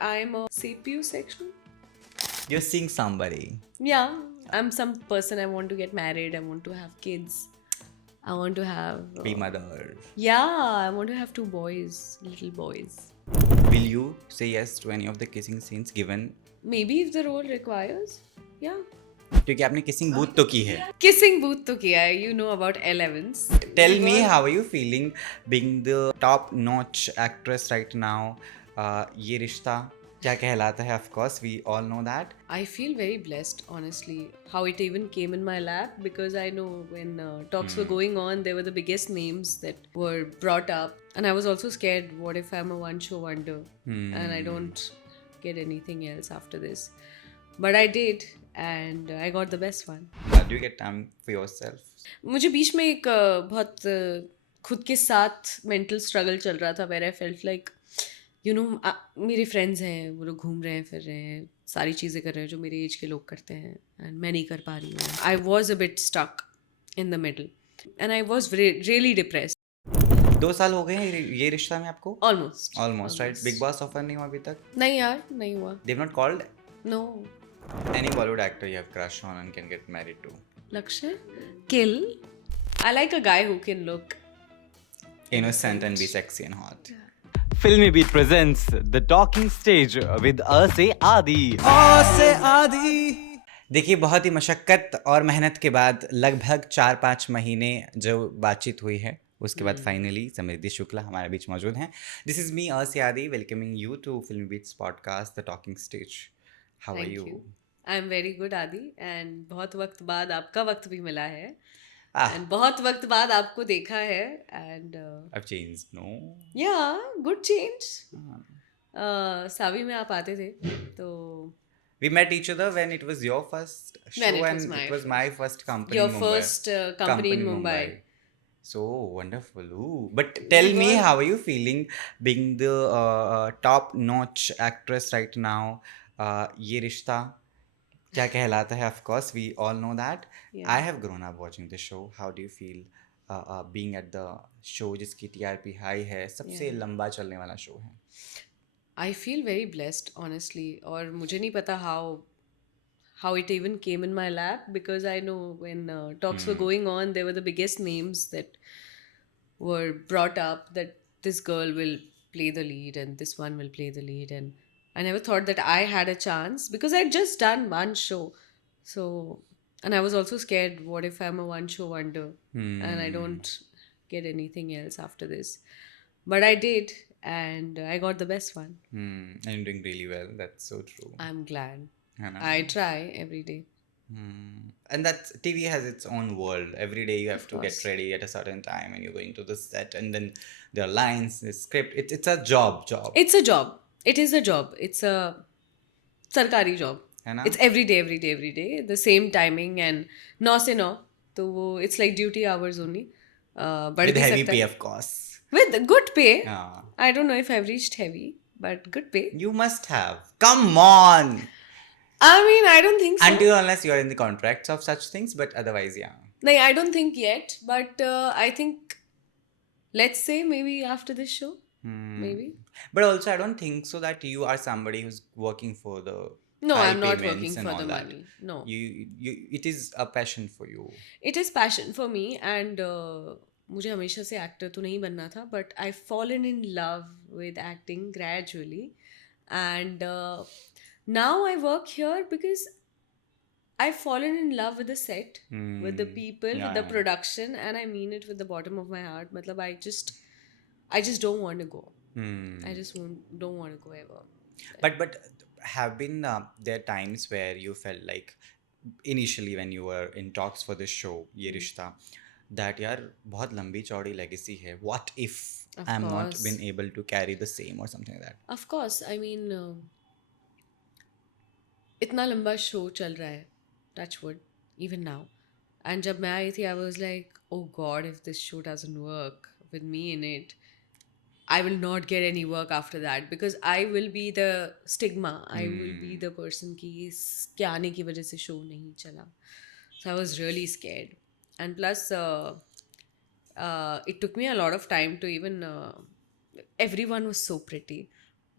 I'm a sapiosexual. You're seeing somebody. Yeah, I'm some person. I want to get married. I want to have kids. I want to have. Be mother. Yeah, I want to have 2 boys, little boys. Will you say yes to any of the kissing scenes given? Maybe if the role requires. Yeah. क्योंकि आपने kissing booth तो की है. Kissing booth to kiya hai. You know about L11s. Tell me, how are you feeling being the top-notch actress right now? ये रिश्ता क्या कहलाता है? Of course, we all know that. I feel very blessed, honestly, how it even came in my lap, because I know when talks were going on, there were the biggest names that were brought up. And I was also scared, what if I'm a one-show wonder and I don't get anything else after this? But I did, and I got the best one. Do you get time for yourself? मुझे बीच में एक बहुत खुद के साथ mental struggle चल रहा था, where I felt like you know मेरे फ्रेंड्स हैं, वो लोग घूम रहे हैं, फिर रहे हैं, सारी चीज़ें कर रहे हैं जो मेरे एज के लोग करते हैं, एंड मैं नहीं कर पा रही हूँ. I was a bit stuck in the middle and I was really depressed. 2 साल हो गए हैं ये रिश्ता में आपको? Almost right. Bigg Boss offer नहीं हुआ अभी तक? नहीं यार, नहीं हुआ. They have not called no. any Bollywood actor you have crush on and can get married to. Lakshya kill. I like a guy who can look Innocent and be sexy and hot. Filmy Beat presents The Talking Stage with से आदि. देखिए, बहुत ही मशक्क़त और मेहनत के बाद लगभग 4-5 महीने जो बातचीत हुई है, उसके बाद फाइनली समृद्धि शुक्ला हमारे बीच मौजूद हैं. This is me Adi welcoming you to filmy beats podcast the talking stage. How are you? I am very good Adi, and बहुत वक्त बाद आपका वक्त भी मिला है, Ah. एंड बहुत वक्त बाद आपको देखा है, एंड I've changed, no? या गुड चेंज. सावी में आप आते थे तो We met each other when it was your first show When it was and my it was my first company your in Mumbai. first company in Mumbai. So wonderful. Ooh. But tell me, how are you feeling being the top-notch actress right now? ये रिश्ता क्या कहलाता है? Of course, we all know that. Yeah. I have grown up watching the show. How do you feel being at the show जिसकी TRP high है, सबसे लंबा चलने वाला शो है? I feel very blessed, honestly, और मुझे नहीं पता how it even came in my lap, because I know when talks were going on, there were the biggest names that were brought up, that this girl will play the lead and this one will play the lead, and I never thought that I had a chance, because I'd just done one show. So, and I was also scared, what if I'm a one-show wonder and I don't get anything else after this? But I did, and I got the best one. And you're doing really well. That's so true. I'm glad. है ना? I try every day. And that TV has its own world. Every day you have to get course. ready at a certain time, and you're going to the set, and then there are lines, the script. It's a job. It's a job. It is a job. It's a सरकारी job. है ना? It's every day, the same timing, and 9 से 9. तो वो it's like duty hours only. बढ़ With भी heavy सकता pay, है. of course. With good pay. Yeah. I don't know if I've reached heavy, but good pay. You must have. Come on. I mean, I don't think so. Until unless you're in the contracts of such things, but otherwise, yeah. No, I don't think yet, but I think, let's say maybe after this show, maybe. But also, I don't think so that you are somebody who's working for the No, high I'm not payments working and for all the that. money. No. It is a passion for you. It is passion for me, and मुझे हमेशा से actor तो नहीं बनना था, but I've fallen in love with acting gradually, and now I work here because I've fallen in love with the set, with the people, with the Yeah. production, and I mean it with the bottom of my heart. मतलब I just don't want to go. I just don't want to go ever. But have been there times where you felt like initially when you were in talks for this show ये रिश्ता that यार बहुत लंबी चौड़ी legacy है, what if Of I'm not course. been able to carry the same or something like that? Of course, I mean, इतना लंबा show चल रहा है, touch wood, even now. And जब मैं आई थी, I was like, oh God, if this show doesn't work with me in it, I will not get any work after that, because I will be the stigma. I will be the person कि इसके आने की वजह से show नहीं चला. So I was really scared. And plus, it took me a lot of time to even... everyone was so pretty.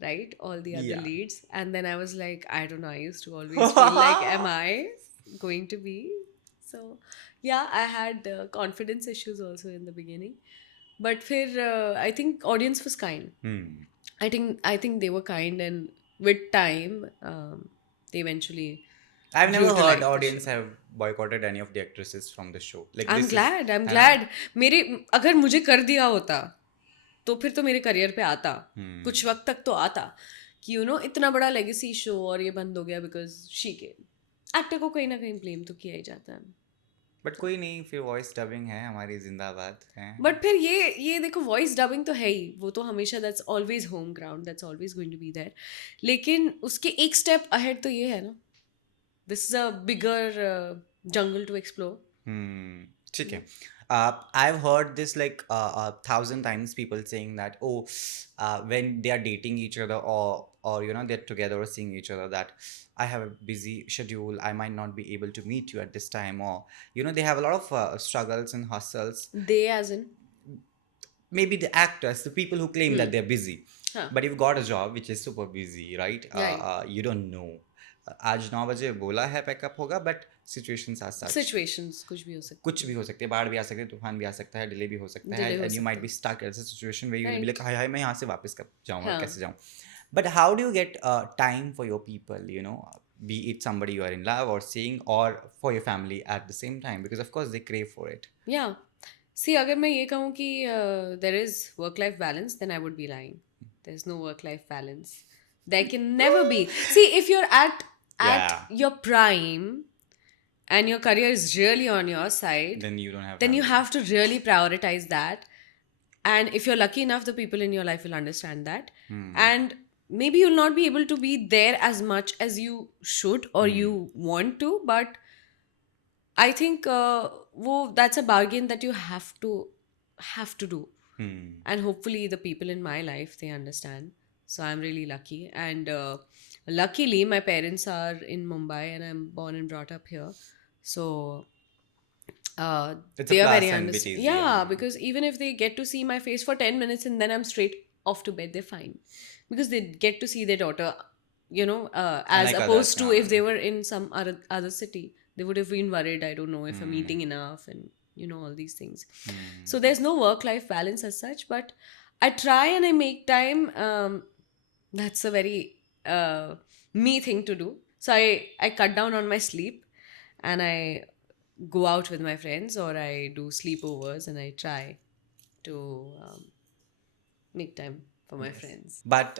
right? All the other Yeah. leads. And then I was like, I don't know. I used to always feel like, am I going to be? So, yeah, I had confidence issues also in the beginning. But I think audience was kind. I think they were kind, and with time, they eventually I've never grew to heard like the audience show. have boycotted any of the actresses from the show. Like I'm this is, glad. I'm है ना? glad. मेरे अगर मुझे कर दिया होता तो फिर तो मेरे करियर पे आता, कुछ वक्त तक तो आता कि इतना बड़ा लेगेसी शो और ये बंद हो गया बिकॉज शी के एक्टर को कहीं ना कहीं ब्लेम तो किया ही जाता है. बट कोई नहीं, फिर वॉइस डबिंग है हमारी, जिंदाबाद है. बट फिर ये देखो, वॉइस डबिंग तो है ही, वो तो हमेशा that's always home ground, that's always going to be there. लेकिन उसके एक स्टेप अहेड तो ये है ना, this is a bigger jungle to explore. ठीक है. I've heard this like 1,000 times, people saying that, oh, when they are dating each other, or they're together or seeing each other, that I have a busy schedule, I might not be able to meet you at this time, or they have a lot of struggles and hustles. They as in Maybe the actors, the people who claim that they're busy, Huh. but you've got a job which is super busy, right? Right. You don't know. आज 9 बजे बोला है packup होगा, but situations are such. Situations कुछ भी हो सकता कुछ भी हो सकती है, बाढ़ भी आ सकती है, तूफान भी आ सकता है, डिले भी हो सकता है, Delay हो एंड यू माइट सकता be stuck at a situation where you will be Right. Like, हाय हाय मैं यहाँ से वापस कब जाऊँगा, हाँ. कैसे जाऊँ. But how do you get time for your people, be it somebody you are in love or seeing, or for your family at the same time, because of course they crave for it. या सी, अगर मैं ये कहूँ कि there is work life balance, then I would be lying. There is no work life balance. There can never be. See, if you are at Yeah. your prime and your career is really on your side, Then you don't have then you family. have to really prioritize that. And if you're lucky enough, the people in your life will understand that. And maybe you'll not be able to be there as much as you should or you want to, but I think that's a bargain that you have to do. And hopefully the people in my life, they understand. So I'm really lucky. And luckily my parents are in Mumbai and I'm born and brought up here. So It's a they are plus very and which understanding. is, Yeah, yeah. because even if they get to see my face for 10 minutes and then I'm straight off to bed, they're fine. Because they get to see their daughter, as Unlike others, opposed to yeah. if they were in some other city. They would have been worried, I don't know if I'm eating enough and, all these things. So there's no work-life balance as such, but I try and I make time. That's a very me thing to do. So I cut down on my sleep and I go out with my friends or I do sleepovers and I try to make time for my friends. But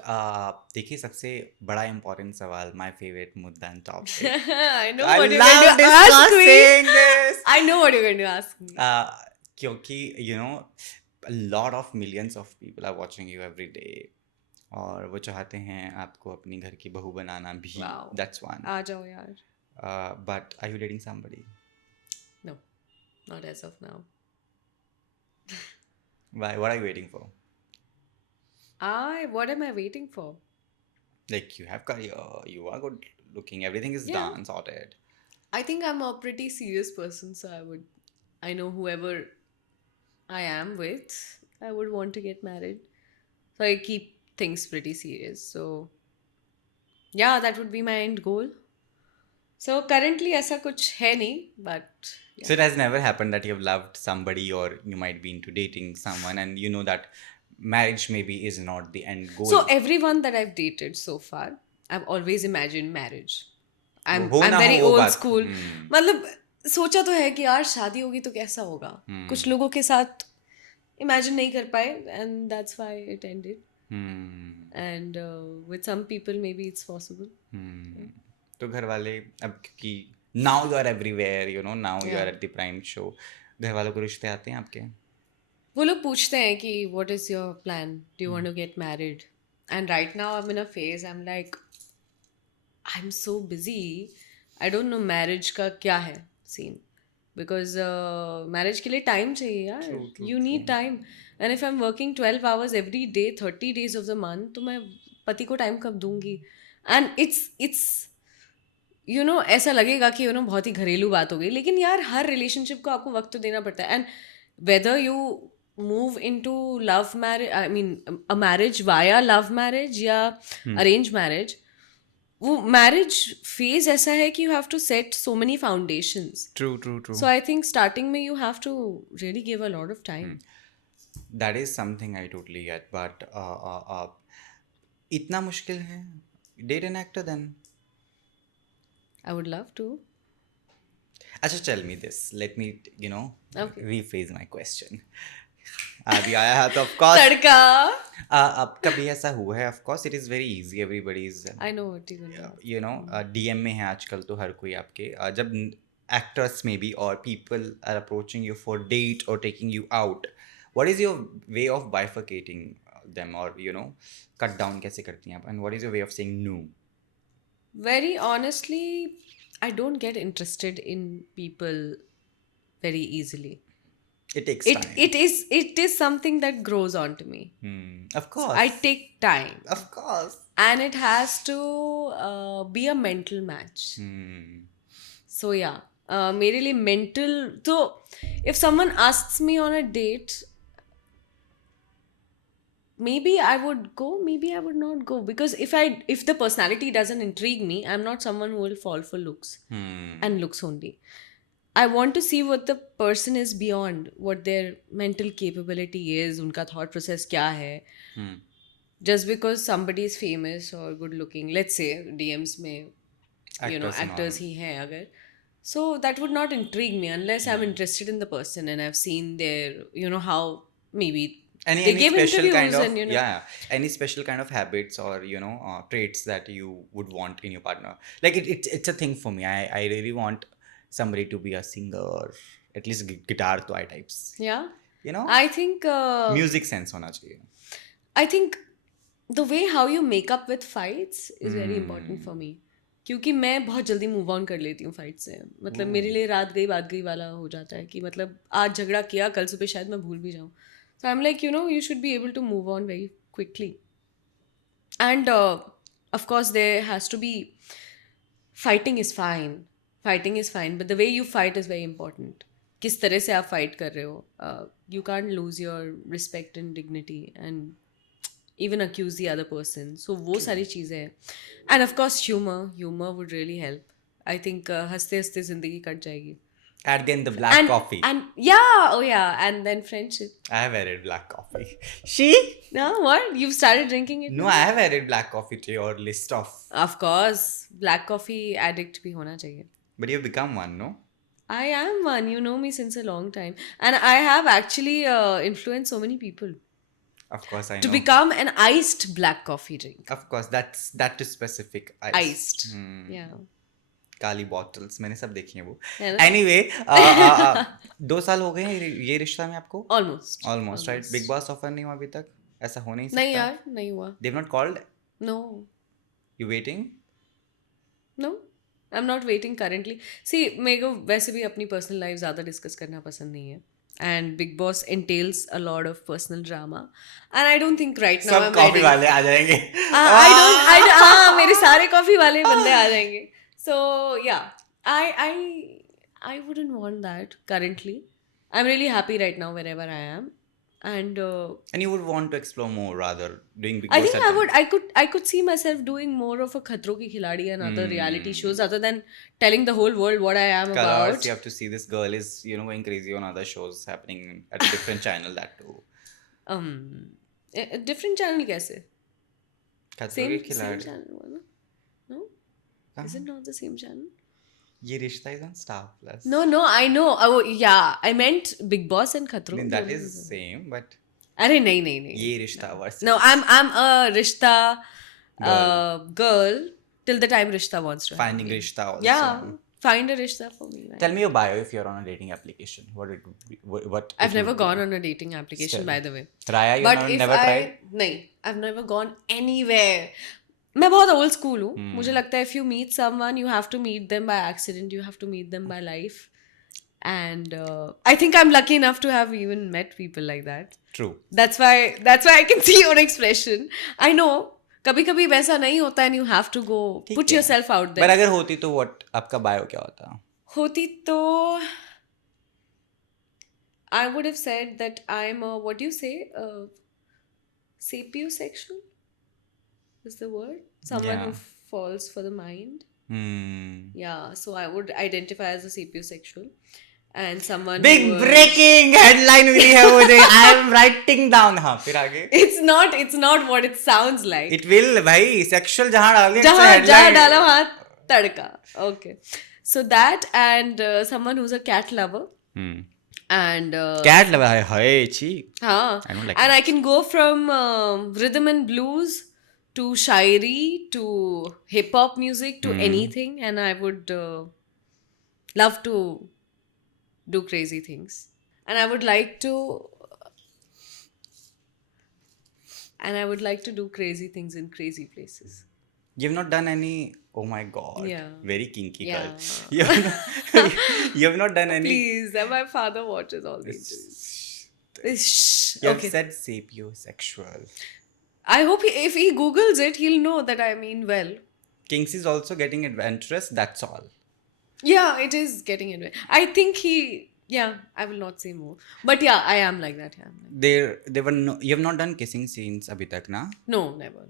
देखिए, सबसे बड़ा important सवाल, my favourite मुद्दा and topic. I know I what you're love going to ask me. discussing this. I know what you're going to ask me. क्योंकि a lot of millions of people are watching you every day, और वो चाहते हैं आपको अपनी घर की बहू बनाना भी. Wow. That's one. आ जाओ यार. But are you dating somebody? No, not as of now. Why? What are you waiting for? What am I waiting for? Like, you have career, you are good looking, everything is Yeah. done, sorted. I think I'm a pretty serious person, so I know whoever I am with, I would want to get married. So I keep things pretty serious. So yeah, that would be my end goal. So currently ऐसा कुछ है नहीं, but yeah. So it has never happened that you have loved somebody, or you might be into dating someone and you know that marriage maybe is not the end goal. So everyone that I've dated so far, I've always imagined marriage. I'm हो ना very हो वो old बात. school. मतलब सोचा तो है कि यार शादी होगी तो कैसा होगा. कुछ लोगों के साथ imagine नहीं कर पाए, and that's why it ended. And with some people maybe it's possible. तो घर वाले अब, क्योंकि now you are everywhere, now you are Yeah. at the prime show, घर वालों को रिश्ते आते हैं आपके? वो लोग पूछते हैं कि what is your plan? Do you want to get married? And right now I'm in a phase, I'm like, I'm so busy. I don't know marriage का क्या है scene. Because marriage के लिए time चाहिए यार. True, You need time. And if I'm working 12 hours every day, 30 days of the month, तो मैं पति को time कब दूंगी? And it's ऐसा लगेगा कि बहुत ही घरेलू बात हो गई, लेकिन यार हर रिलेशनशिप को आपको वक्त तो देना पड़ता है. And whether you move into love marriage, I mean a marriage via love marriage या arranged marriage, वो marriage phase ऐसा है कि you have to set so many foundations. True. So I think starting में you have to really give a lot of time. That is something I totally get, but इतना मुश्किल है? Date an actor then. I would love to. अच्छा, tell me this. Let me, Okay. rephrase my question. अभी आया है तो of course. तड़का. अब कभी ऐसा हुआ है? Of course, it is very easy. Everybody is, I know what you mean. DM में है आजकल तो हर कोई आपके. जब actors maybe or people are approaching you for date or taking you out, what is your way of bifurcating them, or cut down कैसे करती हैं आप, and what is your way of saying no? Very honestly, I don't get interested in people very easily. It takes It time. it is something that grows onto me. Of course. I take time, Of course. and it has to be a mental match. So yeah, मेरे लिए mental. तो if someone asks me on a date, maybe I would go, maybe I would not go, because if the personality doesn't intrigue me, I'm not someone who will fall for looks and looks only. I want to see what the person is beyond, what their mental capability is, उनका thought process क्या है. Just because somebody is famous or good looking, let's say DMs में actors ही हैं अगर, so that would not intrigue me unless I'm interested in the person and I've seen their how maybe any they give special interviews kind of and any special kind of habits or traits that you would want in your partner. Like it's a thing for me. I really want somebody to be a singer, at least guitar to eye types. yeah. You know, I think music sense होना चाहिए. I think the way how you make up with fights is very important for me. क्योंकि मैं बहुत जल्दी move on कर लेती हूँ fight से. मतलब मेरे लिए रात गई बात गई वाला हो जाता है कि मतलब आज झगड़ा किया, कल सुबह शायद मैं भूल भी जाऊँ. So I'm like, you should be able to move on very quickly. And of course, there has to be, fighting is fine. Fighting is fine. But the way you fight is very important. किस तरह से आप fight कर रहे हो. You can't lose your respect and dignity and even accuse the other person. So वो सारी चीज़ें हैं. And of course, humor. Humor would really help. I think हंसते हंसते ज़िंदगी कट जाएगी. Add then the black coffee. And yeah, oh yeah, and then friendship. I have added black coffee. She? No, what? You've started drinking it? No, I have added black coffee to your list of. Of course, black coffee addict भी होना चाहिए. But you've become one, no? I am one. You know me since a long time, and I have actually influenced so many people Of course, I to know. become an iced black coffee drink. Of course, that is specific. Iced. Yeah. Kali bottles मैंने सब देखी हैं वो. है ना? Anyway 2 साल हो गए हैं ये रिश्ता में आपको? Almost. Right. Bigg Boss offer नहीं हुआ अभी तक? ऐसा हो नहीं सकता? नहीं यार, नहीं हुआ. They've not called? No. You waiting? No. I'm not waiting currently. See, मेरे को वैसे भी अपनी personal life ज़्यादा discuss करना पसंद नहीं है. And Big Boss entails a lot of personal drama. And I don't think right now सब I'm कॉफी ready. वाले आ जाएंगे. हाँ, मेरे सारे कॉफी वाले बंदे आ जाएंगे. So yeah, I wouldn't want that currently. I'm really happy right now wherever I am, and you would want to explore more rather doing Big I Boss. think I could see myself doing more of a Khatro Ki Khiladi and other reality shows other than telling the whole world what I am Colors, about. you have to see this girl is going crazy on other shows happening at a different channel that too. A different channel कैसे? Khatro Ki Same Khiladi. channel हुआ ना? No? Is it not the same channel? ये रिश्ता is on Star Plus. No, I know. Oh yeah, I meant Big Boss and Khatro. I mean, that is same, but अरे नहीं. ये रिश्ता versus No, I'm a Rishta girl till the time Rishta wants to have finding me. Rishta also. Yeah, find a Rishta for me. Man. Tell me your bio if you're on a dating application. What I've never gone on a dating application, Still. by the way. Raya, you But if never tried? नहीं, I've never gone anywhere. मैं बहुत old school हूँ. मुझे लगता है if you meet someone, you have to meet them by accident. You have to meet them by life. And I think I'm lucky enough to have even met people like that. True. That's why I can see your expression. I know. कभी-कभी वैसा नहीं होता and you have to go put yourself out there. But अगर होती तो what आपका bio क्या होता? होती तो I would have said that I'm a, what do you say, sapiosexual is the word, someone who Yeah. falls for the mind. Hmm. Yeah, so I would identify as a sapiosexual, and someone who big was. Breaking headline मिली है मुझे. I am writing down. हाँ, फिर आगे. It's not what it sounds like. It will bisexual जहां डाल दिया जहाँ जहाँ हेडलाइन. डाला वहाँ तड़का. Okay, so that and someone who's a cat lover and cat लगा है हाय छी. हाँ, I don't like and I cats. can go from rhythm and blues to shairi to hip hop music to anything, and I would love to do crazy things, and I would like to do crazy things in crazy places. You've not done any. Oh my god. Yeah. Very kinky Yeah. girl. You've not done any. Please, and my father watches all the interviews. Shh. You have Okay. said sapiosexual. I hope if he Googles it, he'll know that I mean well. Kings is also getting adventurous. That's all. Yeah, it is getting in. I think he. Yeah, I will not say more. But yeah, I am like that. Yeah, I'm like They were no. You have not done kissing scenes abhi tak na. no, never.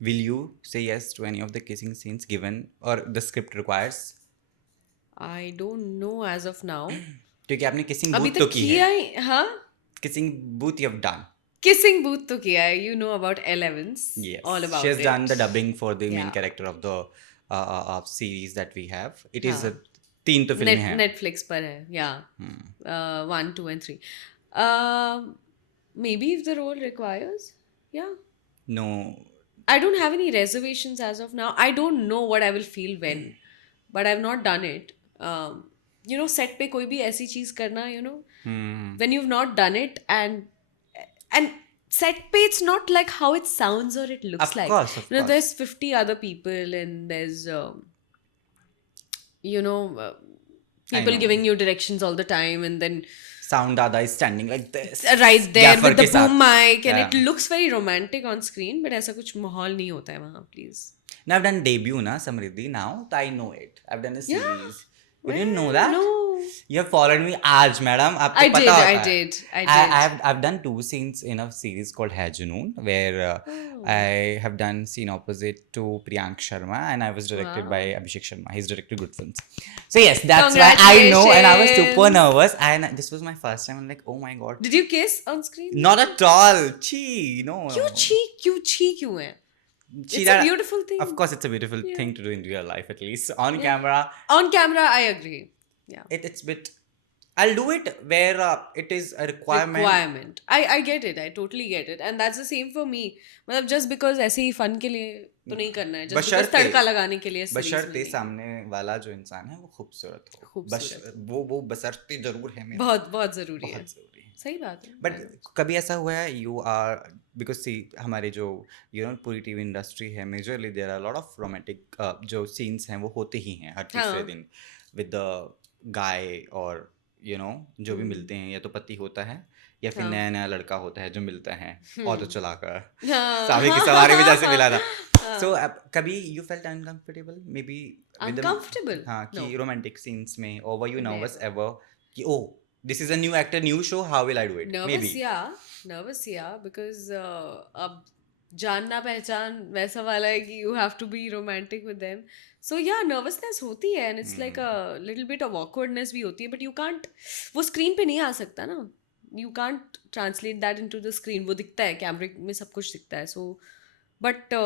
Will you say yes to any of the kissing scenes given or the script requires? I don't know as of now. क्योंकि आपने kissing अभी booth तो तक की किया है. ही हाँ. Kissing booth you have done. Kissing booth तो किया है. You know about Elle Evans. Yes. All about She has it. done the dubbing for the main Yeah. character of the series that we have. It is हाँ. 3 तो फिल्में हैं. Netflix पर है. Yeah. 1, 2 and 3. Maybe if the role requires. Yeah. No. I don't have any reservations as of now. I don't know what I will feel when, but I've not done it. Set पे कोई भी ऐसी चीज करना, when you've not done it and set पे it's not like how it sounds or it looks Of like. course, of course. There's 50 other people and there's people know. giving you directions all the time and then Sound Dada is standing like this. right there Gaffer with the के साथ. boom mic and Yeah. it looks very romantic on screen, but ऐसा कुछ माहौल नहीं होता है वहाँ, please. Now I've done debut na Samriddhi. Now I know it. I've done a series. You didn't know that? No. You have followed me आज madam. आपको I पता did, होता I है. did, I did. I've done 2 scenes in a series called Hai Junoon where I have done scene opposite to Priyank Sharma and I was directed by Abhishek Sharma. He's directed good films. So yes, that's why I know and I was super Congratulations. nervous and this was my first time. I'm like, oh my god. Did you kiss on screen? Not at all. Chee, no. क्यों है? Chee, It's a beautiful thing. Of course, it's a beautiful thing to do in real life, at least. On camera, On camera, I agree. Yeah. it's bit. I'll do it where it is a requirement. I get it. I totally get it. And that's the same for me. मतलब just because ऐसे ही fun के लिए तो नहीं करना है. Just because बशर्ते- तड़का लगाने के लिए series में बशर्ते नहीं. सामने वाला जो इंसान है वो खूबसूरत हो. खूबसूरत. वो बशर्ते जरूर है मेरा. बहुत बहुत जरूरी है. बहुत जरूरी है. सही बात है. बट कभी ऐसा हुआ है यू आर बिकॉज सी हमारे जो पूरी टीवी इंडस्ट्री है majorly there are lot of romantic जो सीन्स हैं वो होते ही हैं हर तीसरे हाँ. दिन विद द गाय और जो भी मिलते हैं या तो पति होता है या फिर हाँ. नया नया लड़का होता है जो मिलता है ऑटो चलाकर हाँ. सावे की सवारी में जैसे मिला था. सो कभी you felt uncomfortable may be Uncomfortable? हाँ कि No. रोमांटिक सीन्स में और वर यू नर्वस एवर कि oh this is a new actor new show how will I do it maybe. Nervous, yeah, because अब जानना पहचान वैसा वाला है कि you have to be romantic with them. So yeah, nervousness होती है and it's like a little bit of awkwardness भी होती है, but you can't, वो screen पे नहीं आ सकता ना. You can't translate that into the screen. वो दिखता है कैमरे में सब कुछ दिखता है. So, but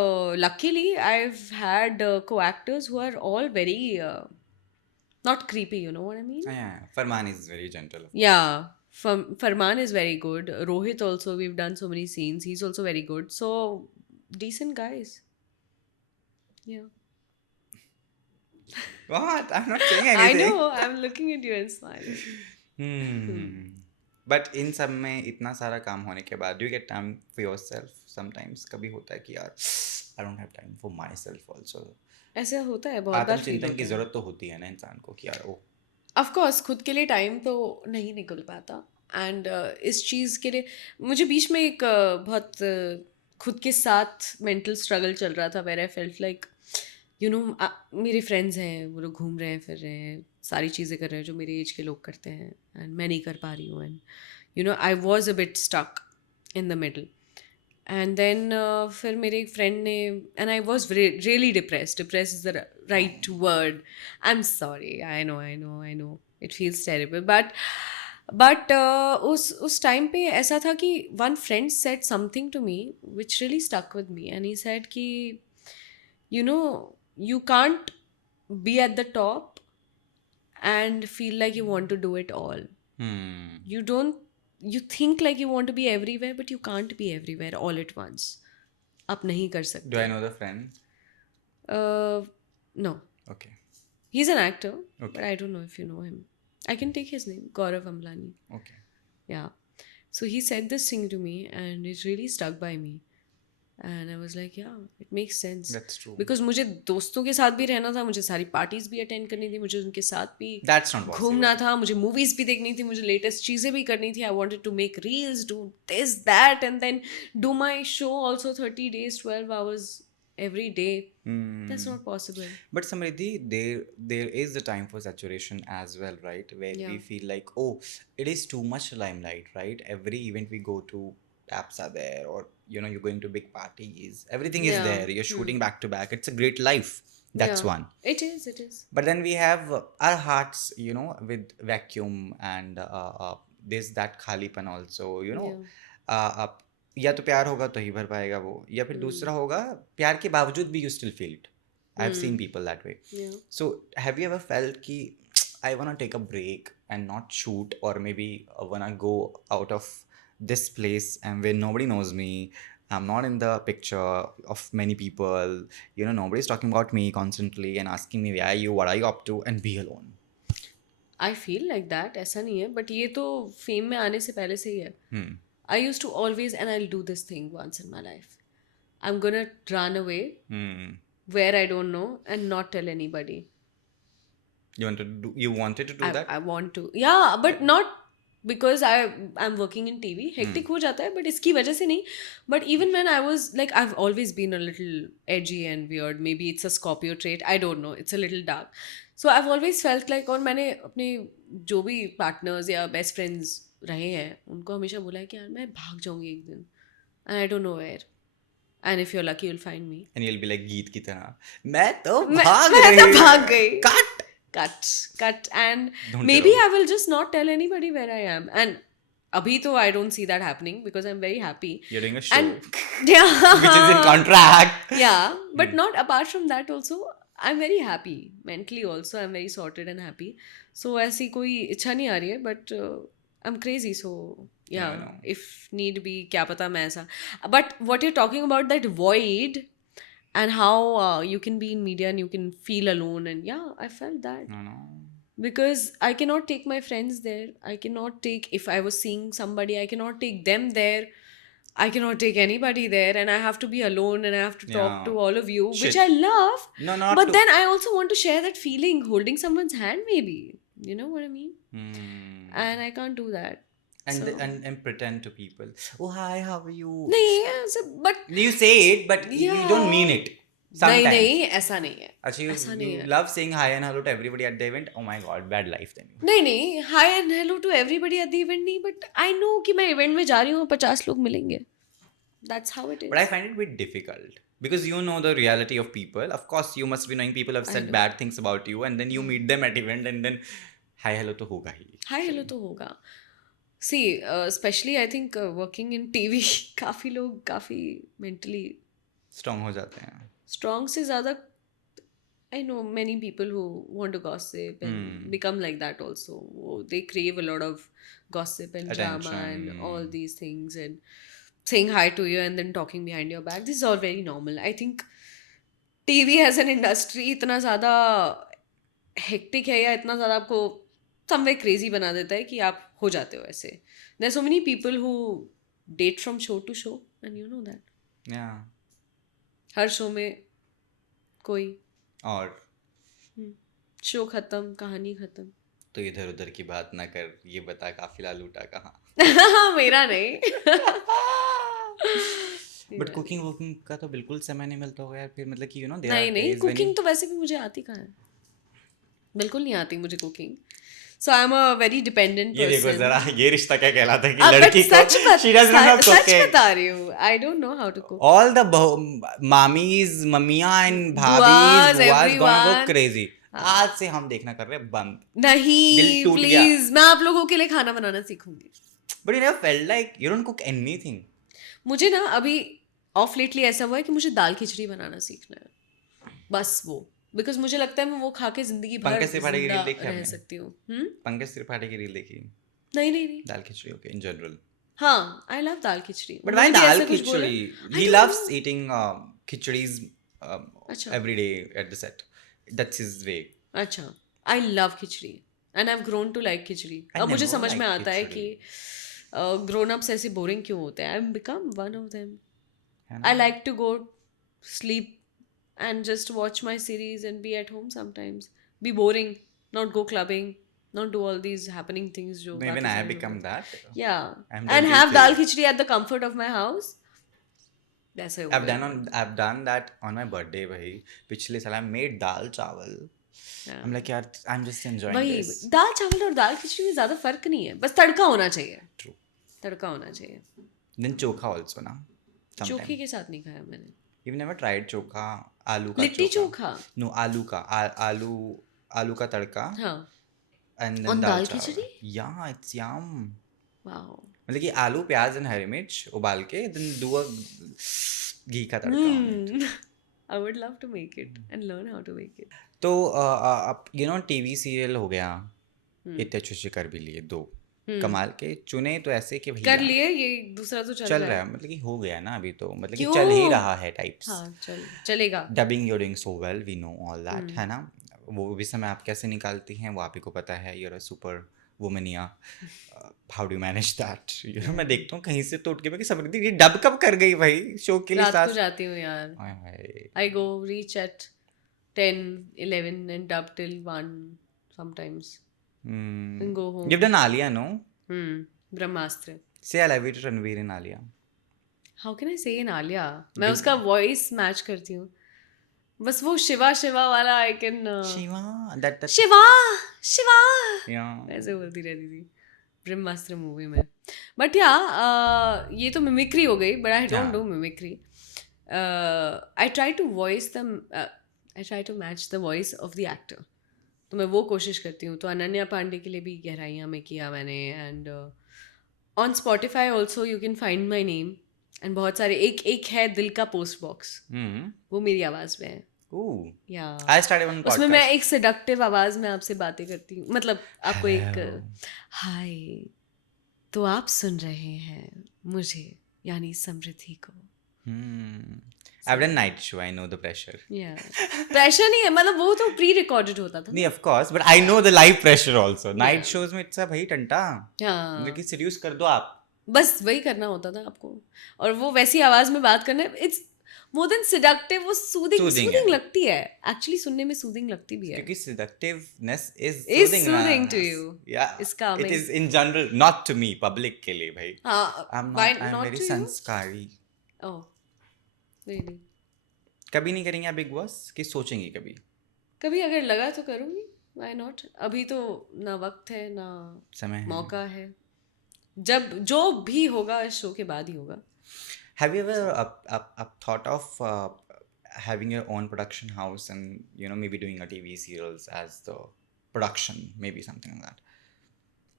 luckily I've had co-actors who are all very not creepy, you know what I mean? Yeah, Farman is very gentle. Yeah, Farman is very good. Rohit also, we've done so many scenes. He's also very good. So, decent guys. Yeah. What? I'm not saying I anything. know. I'm looking at you and smiling. But in सब में इतना सारा काम होने के बाद you get time for yourself sometimes कभी होता है कि यार I don't have time for myself also. ऐसा होता है बहुत बार. feel आत्मचिंतन की होता है. जरूरत तो होती है ना इंसान को कि यार ओ Of course, खुद के लिए टाइम तो नहीं निकल पाता. एंड इस चीज़ के लिए मुझे बीच में एक बहुत खुद के साथ मेंटल स्ट्रगल चल रहा था वेर आई फेल्ट लाइक मेरे फ्रेंड्स हैं, वो लोग घूम रहे हैं फिर रहे हैं, सारी चीज़ें कर रहे हैं जो मेरे एज के लोग करते हैं एंड मैं नहीं कर पा रही हूँ and you know I was a bit stuck in the middle and then फिर मेरे एक फ्रेंड ने and I was really depressed is the right word I am sorry I know it feels terrible but उस time पे ऐसा था कि one friend said something to me which really stuck with me and he said कि you know you can't be at the top and feel like you want to do it all. You think like you want to be everywhere but you can't be everywhere all at once. आप नहीं कर सकते. Do I know the friend? No. Okay. He's an actor, Okay. but I don't know if you know him. I can take his name, Gaurav Amlani. Okay. Yeah. So he said this thing to me and it really stuck by me. And I was like, yeah, it makes sense. That's true. Because मुझे दोस्तों के साथ भी रहना था, मुझे सारी parties भी अटेंड करनी थी, मुझे उनके साथ भी That's not possible. घूमना था, मुझे मूवीज भी देखनी थी, मुझे लेटेस्ट चीज़ें भी करनी थी. I wanted to make reels, do this, that, and then do my show also 30 days, 12 hours every day. That's not possible. But Samriddhi, there is the time for saturation as well, right? Where Yeah. we feel like, oh, it is too much limelight, right? Every event we go to, apps are there, or you know, you're going to big parties. Everything is Yeah. there. You're shooting back to back. It's a great life. That's Yeah. one. It is. But then we have our hearts, you know, with vacuum and there's that khalipan also, you know. Yeah. या तो प्यार होगा तो ही भर पाएगा वो, या फिर दूसरा होगा प्यार के बावजूद भी you still feel it. I've seen people that way. Yeah. So have you ever felt कि I wanna take a break and not shoot, or maybe wanna go out of this place and where nobody knows me, I'm not in the picture of many people, you know, nobody's talking about me constantly and asking me where are you, what are you up to, and be alone. I feel like that. ऐसा नहीं है, but ये तो fame में आने से पहले से ही है. I used to always, and I'll do this thing once in my life. I'm gonna run away where I don't know and not tell anybody. You wanted to do that? I want to. Yeah, but not because I'm working in TV. Hectic हो जाता है, but इसकी वजह से नहीं. But even when I was like, I've always been a little edgy and weird. Maybe it's a Scorpio trait. I don't know. It's a little dark. So I've always felt like, और मैंने अपने जो भी partners या best friends रहे हैं उनको हमेशा बोला है कि यार मैं भाग जाऊंगी एक दिन. And I don't know where. And if you're lucky, you'll find me. And you'll be like गीत की तरह, मैं तो मैं भाग तो भाग गई. Cut. And Don't maybe tell. I will just not tell anybody where I am. And abhi to I don't see that happening because I'm very happy. You're doing a show And yeah, which is in contract. yeah, but not apart from that also. I'm very happy mentally also. I'm very sorted and happy. So ऐसी कोई इच्छा नहीं आ रही है, but I'm crazy. So yeah, I know. if need be, क्या पता मैं ऐसा. But what you're talking about, that void. And how you can be in media and you can feel alone. And yeah, I felt that. No. Because I cannot take my friends there. I cannot take, if I was seeing somebody, I cannot take them there. I cannot take anybody there. And I have to be alone and I have to talk Yeah. to all of you, Shit. which I love. No, not But to- then I also want to share that feeling, holding someone's hand maybe. You know what I mean? And I can't do that. And, So- and pretend to people, oh hi, how are you? नहीं, but You say it, but you don't mean it. Sometimes. नहीं, ऐसा नहीं है. Actually, ऐसा you नहीं है. love saying hi and hello to everybody at the event. Oh my god, bad life then. नहीं, hi and hello to everybody at the event नहीं, but I know कि मैं event में जा रही हूँ, 50 लोग मिलेंगे. That's how it is. But I find it a bit difficult because you know the reality of people. Of course, you must be knowing people have said bad things about you, and then you meet them at event, and then hi hello तो होगा ही. Hi hello तो होगा. See, especially I think working in TV, काफ़ी लोग काफ़ी mentally Strong हो जाते हैं. strong से ज़्यादा. I know many people who want to gossip and become like that also. They crave a lot of gossip and drama and Attention. all these things and saying hi to you and then talking behind your back. This is all very normal. I think TV as an industry इतना ज़्यादा hectic है या इतना ज़्यादा आपको somewhere crazy बना देता है कि आप हो जाते हो ऐसे. There are so many people who date from show to show and you know that. Yeah. Her show में कोई और शो खत्म, कहानी खत्म. तो इधर उधर की बात ना कर, ये बता काफिला लूटा कहाँ. मेरा नहीं. बट कुकिंग वुकिंग का तो बिल्कुल समय नहीं मिलता होगा यार फिर, मतलब कि यू नो नहीं, कुकिंग तो वैसे भी मुझे आती कहाँ है. बिल्कुल नहीं आती मुझे cooking. So I'm a very dependent ये देखो person. जरा ये रिश्ता क्या कहलाता है कि But लड़की को she does not know such cooking. बता रही हूँ. I don't know how to cook. All the मामीज मम्मियाँ and Buas, भाभीज बुआस gonna go everyone. crazy. आज से हम देखना कर रहे हैं बंद. नहीं, दिल टूट गया. प्लीज मैं आप लोगों के लिए खाना बनाना सीखूंगी. But you never felt like you don't cook anything. मुझे ना अभी ऑफ लेटली ऐसा हुआ है कि मुझे दाल खिचड़ी बनाना सीखना है. बस वो. बिकॉज मुझे लगता है मैं वो खा के जिंदगी भर पंकज त्रिपाठी की जिंदा रील देखी रह आपने? सकती हूँ. पंकज त्रिपाठी की रील देखी नहीं नहीं नहीं. दाल खिचड़ी ओके इन जनरल. हाँ, I love dal khichdi. But why उन्होंने भी dal ऐसा कुछ बोला. khichdi? I He don't loves know. eating khichdi's अच्छा. every day at the set. That's his way. अच्छा. I love khichdi and I have grown to like khichdi. I अब मुझे never समझ में liked आता है कि खिचड़ी. ग्रोन अप्स ऐसे बोरिंग क्यों होते हैं. I am become one of them. है I ना? like to go sleep and just watch my series and be at home sometimes. Be boring, not go clubbing, not do all these happening things. जो Even बाकी I have सारे become लोग. that. Yeah. I'm And done have with dal it. khichdi at the comfort of my house. ऐसे हो गया. I've done that on my birthday भाई. पिछले साल I made dal chawal. Yeah. I'm like यार I'm just enjoying वही this. दाल चावल और दाल खिचड़ी में ज्यादा फर्क नहीं है. बस तड़का होना चाहिए. True. तड़का होना चाहिए. Then chokha also ना. चोखे Sometime. के साथ नहीं खाया मैंने. You've never tried chokha? आलू का लिट्टी चोखा. चोखा. No आलू का आलू का तड़का. हाँ. And On then dal dal chawal. khichdi? Yeah, it's yum. Wow. मतलब कि आलू प्याज एंड हरी मिर्च उबाल के देन डू अ घी का तड़का on it. I would love to make it and learn how to make it. तो अब टीवी सीरियल हो गया. इतने अच्छे कर भी लिए 2 कमाल के चुने तो ऐसे कि कर भैया लिए ये दूसरा तो चल रहा है मतलब कि हो गया ना अभी तो मतलब कि क्यों? चल ही रहा है टाइप्स. हाँ चलेगा. Dubbing you doing so well we know all that है ना. वो भी समय आप कैसे निकालती हैं वो आप ही को पता है. यूर अ सुपर वुमनिया. How do manage that. मैं देखता हूँ कहीं से तो उठ के मैं कि समृद्धि ये डब कब कर गई भाई शो के लिए रात को साथ. जाती हूँ यार. हाय हाय. I go reach at 10, 11 and dub till 1 sometimes. And go home. You've done Alia, no? Brahmastra. Say I love you to Ranveer and Alia. How can I say in Alia? मैं उसका वॉइस मैच करती हूँ. बस वो शिवा वाला I can. Shiva, that Shiva yeah. ऐसे बोलती रहती थी ब्रह्मास्त्र मूवी में. बट या ये तो मिमिक्री हो गई. But I don't Yeah. Do mimicry. I try to voice the I try to match the voice of the actor. तो मैं वो कोशिश करती हूँ. तो अनन्या पांडे के लिए भी गहराइयाँ में किया मैंने. And on Spotify also you can find my name. And बहुत सारे एक है दिल का पोस्ट बॉक्स. वो मेरी आवाज़ में है. Ooh. या I started one podcast. उसमें मैं एक सेडक्टिव आवाज में आपसे बातें करती हूँ. मतलब आपको एक Hello. हाय तो आप सुन रहे हैं मुझे यानी समृद्धि को. I've done night show. I know the pressure. या प्रेशर नहीं है. मतलब वो तो प्री रिकॉर्डेड होता था. नहीं, of course, but I know the live pressure also. Night Yeah. shows में इट्स भाई टंटा. हाँ मतलब कि seduce कर दो आप. बस वही करना होता था आपको. और वो वैसी आवाज में बात करना. It's more than seductive. वो Soothing सूदिंग है. लगती है. एक्चुअली सुनने में सूदिंग लगती भी है. क्योंकि seductiveness is Is soothing soothing ना. to you. Yeah. It's calming. It is in general, not to me, public के लिए भाई. हाँ I'm why not. I'm not very to you? संस्कारी. Oh really? कभी नहीं करेंगे आप बिग बॉस कि सोचेंगे कभी. कभी अगर लगा तो करूँगी. Why not. अभी तो ना वक्त है ना समय है. मौका है. जब जो भी होगा इस शो के बाद ही होगा. Have you ever thought of having your own production house and maybe doing a TV serials as the production, maybe something like that?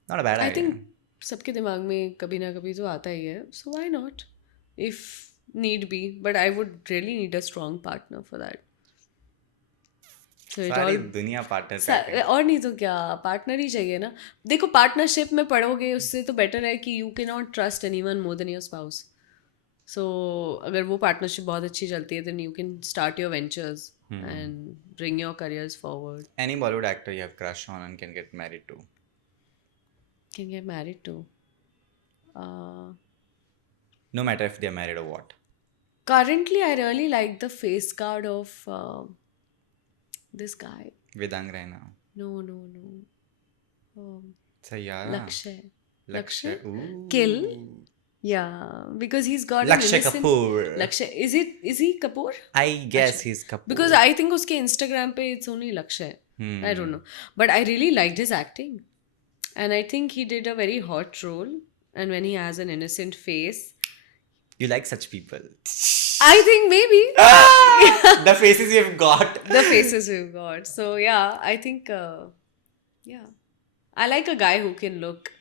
Not a bad I idea. Think सबके दिमाग में कभी ना कभी तो आता ही है. So why not if need be. But I would really need a strong partner for that. सारी दुनिया पार्टनर और नहीं तो क्या. पार्टनर ही चाहिए ना. देखो पार्टनरशिप में पढ़ोगे उससे तो बेटर है कि you can not trust anyone more than your spouse. So अगर वो पार्टनरशिप बहुत अच्छी चलती है then you can start your ventures and bring your careers forward. Any Bollywood actor you have crush on and can get married to? Can get married to. No matter if they're married or what. Currently, I really like the face card of this guy. Vedang Raina. No. Sayyara. Lakshay. Lakshay. Ooh. Kill. Yeah, because he's got an Lakshay innocent. Kapoor. Lakshay. Is he Kapoor? I guess he's Kapoor. Because I think उसके Instagram पे it's only Lakshay. I don't know. But I really liked his acting. And I think he did a very hot role. And when he has an innocent face, You like such people. I think maybe The faces you've got. the faces we've got. So yeah, I think, yeah. I like a guy who can look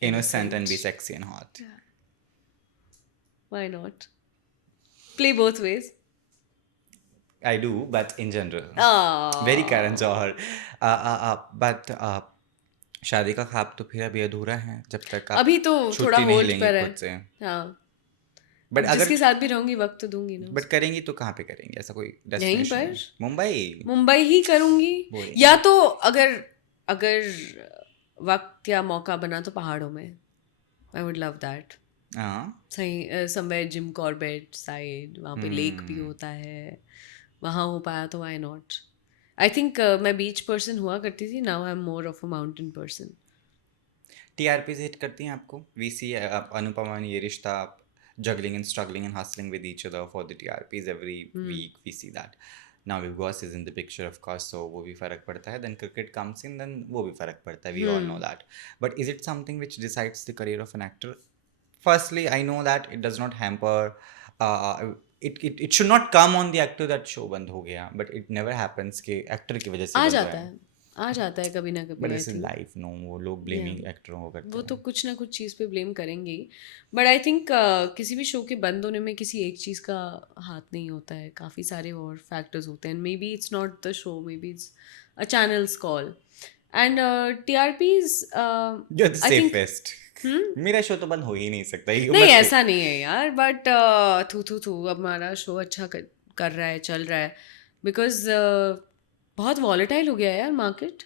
Innocent and be sexy and hot. Why not? Play both ways. I do, but in general. Oh. Very Karan Johar. But शादी का ख्वाब तो फिर अभी अधूरा है जब तक आप अभी तो छुट्टी थोड़ा नहीं होल्ड लेंगे पर है. खुद से. हाँ. बट अगर जिसके साथ भी रहूंगी वक्त तो दूंगी ना. बट करेंगी तो कहाँ पे करेंगे? ऐसा कोई यहीं डेस्टिनेशन? पर. मुंबई. मुंबई ही करूंगी. Boring. या तो अगर अगर वक्त या मौका बना तो पहाड़ों में. आई वुड लव दैट. हाँ. सही समवेयर जिम कॉर्बेट साइड वहाँ पे लेक भी होता है. वहाँ हो पाया तो व्हाई नॉट. आई थिंक मैं बीच पर्सन हुआ करती थी. Now I am more of a mountain person. TRPs hit करती हैं आपको? We see अनुपमा ने ये रिश्ता juggling and struggling and hustling with each other for the TRPs every week. We see that. Now Big Boss is in the picture of course, so वो भी फर्क पड़ता है. Then cricket comes in, then वो भी फर्क पड़ता है. We all know that. But is it something which decides the career of an actor? Firstly, I know that it does not hamper. It should not come on the actor that show बंद हो गया. But it never happens कि actor की वजह से आ बंद जाता हुआ है. है. आ जाता है कभी ना कभी. But I this is think. life, no. वो लोग blaming एक्टरों को करते वो हैं. तो कुछ ना कुछ चीज़ पे ब्लेम करेंगे ही. बट आई थिंक किसी भी शो के बंद होने में किसी एक चीज़ का हाथ नहीं होता है. काफ़ी सारे और फैक्टर्स होते हैं. May be it's not the show, may be it's a channels call. And TRPs You're the I think- safest. मेरा शो तो बंद हो ही नहीं सकता. You नहीं must ऐसा नहीं है यार. बट थू अब हमारा शो अच्छा कर रहा है, चल रहा है. बिकॉज बहुत वॉलेटाइल हो गया है यार market.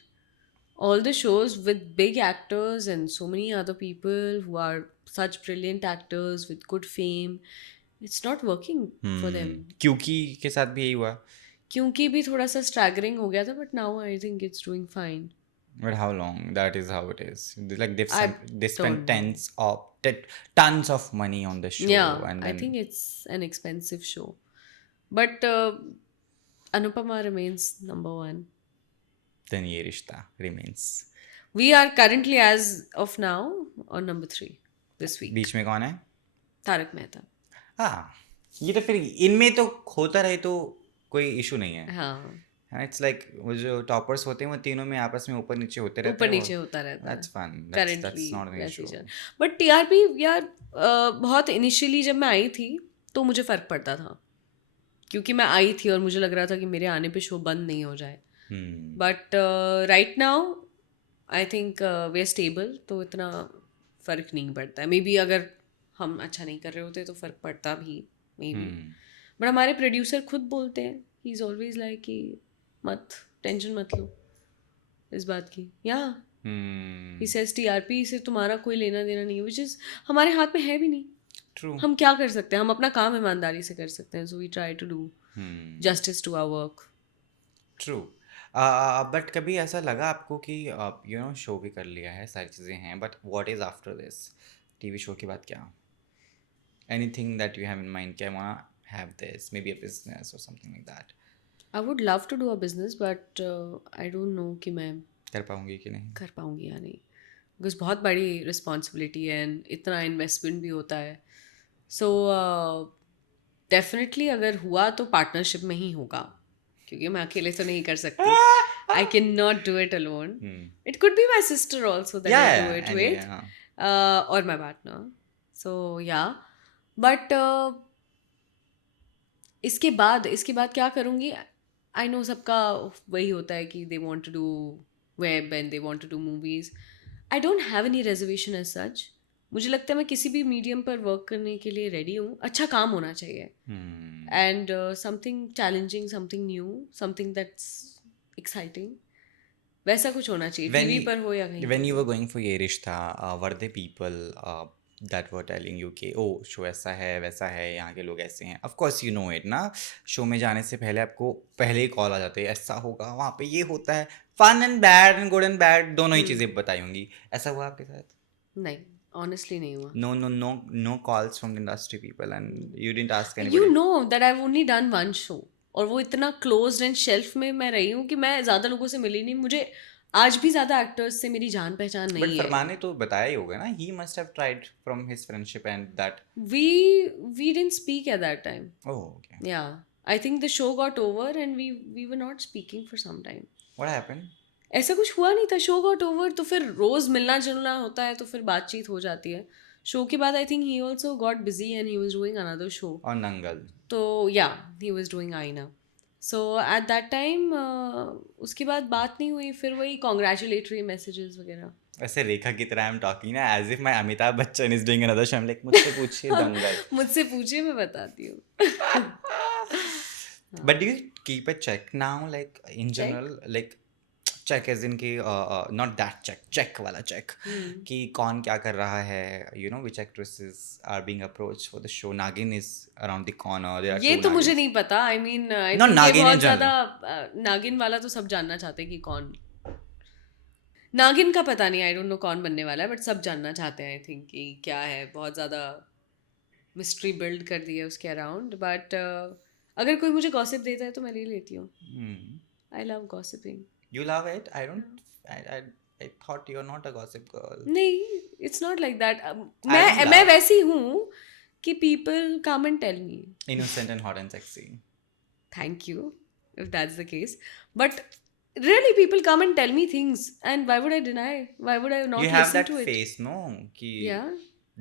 All the shows with big actors and so many other people who are such brilliant actors with good fame, it's not working for them. क्योंकि के साथ भी यही हुआ. क्योंकि भी थोड़ा सा staggering हो गया था, but now I think it's doing fine. But how long? That is how it is. Like they don't spend know. tons of money on the show. Yeah, and I then think it's an expensive show. But Anupama remains number one. then ये रिश्ता remains. We are currently, as of now, on number 3 this week. बीच में कौन है? तारक मेहता. हाँ, ये तो फिर इनमें तो होता रहे तो कोई इशू नहीं है. हाँ. इट्स लाइक वो जो टॉपर्स होते हैं वो तीनों में आपस में ऊपर नीचे होते रहते हैं. ऊपर नीचे होता रहता है. That's fun. Currently That's not an वैसे issue. चल. बट TRP यार बहुत इनिशियली जब मैं आई थी तो मुझे फ़र्क पड़ता था. क्योंकि मैं आई थी और मुझे लग रहा था कि मेरे आने पे शो बंद नहीं हो जाए. But right now I think we are stable. तो इतना फ़र्क नहीं पड़ता है. मे बी अगर हम अच्छा नहीं कर रहे होते तो फ़र्क पड़ता भी मे बी. बट हमारे प्रोड्यूसर खुद बोलते हैं, ही इज़ ऑलवेज लाइक कि मत टेंशन मत लो इस बात की. या ही सेज TRP से तुम्हारा कोई लेना देना नहीं है, विच इज़ हमारे हाथ में है भी नहीं. True. हम क्या कर सकते हैं? हम अपना काम ईमानदारी से कर सकते हैं. So we try to do justice to our work. True. But कभी ऐसा लगा आपको कि यू नो शो भी कर लिया है, सारी चीज़ें हैं, but what is after this? TV show के बाद क्या? Anything that you have in mind? क्या want have this maybe a business और something like that? I would love to do a business but I don't know कि मैं कर पाऊंगी कि नहीं. कर पाऊंगी या नहीं. बिकॉज बहुत बड़ी रिस्पॉन्सिबिलिटी है एंड इतना इन्वेस्टमेंट भी होता है. सो डेफिनेटली अगर हुआ तो पार्टनरशिप में ही होगा, क्योंकि मैं अकेले तो नहीं कर सकती. I can not do it alone. It could be my sister also that I do it with, और माई पार्टनर. सो या बट इसके बाद क्या करूँगी? आई नो सबका वही होता है कि they want to do web and they want to do movies. I don't have any reservation as such. मुझे लगता है मैं किसी भी मीडियम पर वर्क करने के लिए रेडी हूँ. अच्छा काम होना चाहिए and something challenging, something new, something that's exciting. वैसा कुछ होना चाहिए. टीवी पर हो या कहीं. When you were going for ये रिश्ता, were there people that were telling you कि oh शो ऐसा है वैसा है, यहाँ के लोग ऐसे हैं? Of course you know it ना. शो में जाने से पहले आपको पहले ही कॉल आ जाते हैं, ऐसा होगा, वहाँ पे ये होता है. Fun and bad and good and bad दोनों ही चीज़ें बताई होंगी. ऐसा हुआ आपके साथ? नहीं, honestly नहीं हुआ. No calls from the industry people and you didn't ask anybody. You know that I've only done one show. और वो इतना क्लोज्ड एंड शेल्फ में मैं रही हूँ कि मैं ज़्यादा लोगों से मिली नहीं. मुझे आज भी ज़्यादा एक्टर्स से मेरी जान पहचान बट नहीं है. फरमान ने तो बताया ही होगा ना, he must have tried from his friendship and that. We didn't speak at that time. Oh okay. Yeah, I think the show got over and we were not speaking for some time. What happened? ऐसा कुछ हुआ नहीं था. Show got over तो फिर रोज मिलना जुलना होता है तो फिर बातचीत हो जाती है. शो के बाद I think he also got busy and he was doing another show. On Nangal. तो या ही वाज डूइंग आईना. सो एट दैट टाइम उसके बाद बात नहीं हुई. फिर वही कॉन्ग्रेचुलेटरी मैसेजेस वगैरह. ऐसे रेखा की तरह आई एम टॉकिंग ना as if my Amitabh Bachchan is doing another show. I am like मुझसे पूछिए दंगल. मुझसे पूछिए मैं बताती हूँ. But do you keep a check now, like in general, like check as in कि not that check वाला check कि कौन क्या कर रहा है, you know which actresses are being approached for the show. Nagin is around the corner. There are ये two तो मुझे Nagins. नहीं पता. आई मीन Not ये Nagin in बहुत general. ज़्यादा नागिन वाला तो सब जानना चाहते हैं कि कौन. नागिन का पता नहीं. आई डोंट नो कौन बनने वाला है बट सब जानना चाहते हैं. आई थिंक कि क्या है. बहुत ज़्यादा मिस्ट्री बिल्ड कर दी है उसके अराउंड. बट अगर कोई मुझे गॉसिप देता है तो मैं ले लेती हूँ. I love gossiping. You love it? I don't. I thought you're not a gossip girl. नहीं, it's not like that. don't मैं love. वैसी हूँ कि people come and tell me Innocent and hot and sexy. thank you if that's the case, but really people come and tell me things and why would I deny? Why would I not You have listen that to it? face, no? कि Yeah.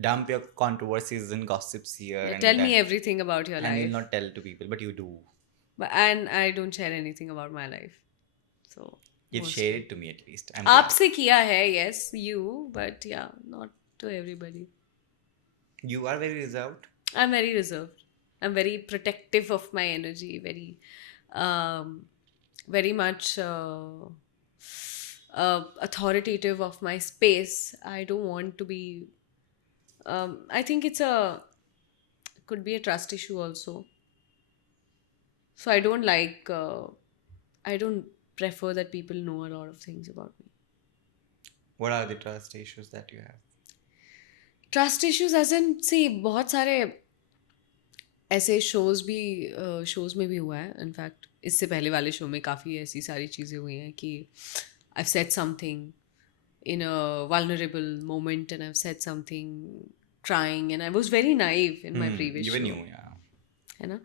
dump your controversies and gossips here Yeah, and tell me that, everything about your and you'll life. not tell to people, but you do. And I don't share anything about my life. So You've mostly. shared it to me at least. I'm glad. आपसे किया है, yes, you, but yeah, not to everybody. You are very reserved. I'm very reserved. I'm very protective of my energy. Very much authoritative of my space. I don't want to be. I think could be a trust issue also. So I don't like. I don't prefer that people know a lot of things about me. What are the trust issues that you have? Trust issues as in see बहुत सारे ऐसे shows में भी हुआ है. In fact इससे पहले वाले शो में काफ़ी ऐसी सारी चीज़ें हुई हैं कि I said something in a vulnerable moment and I said something crying and I was very naive in my previous You were show. new, yeah. है ना.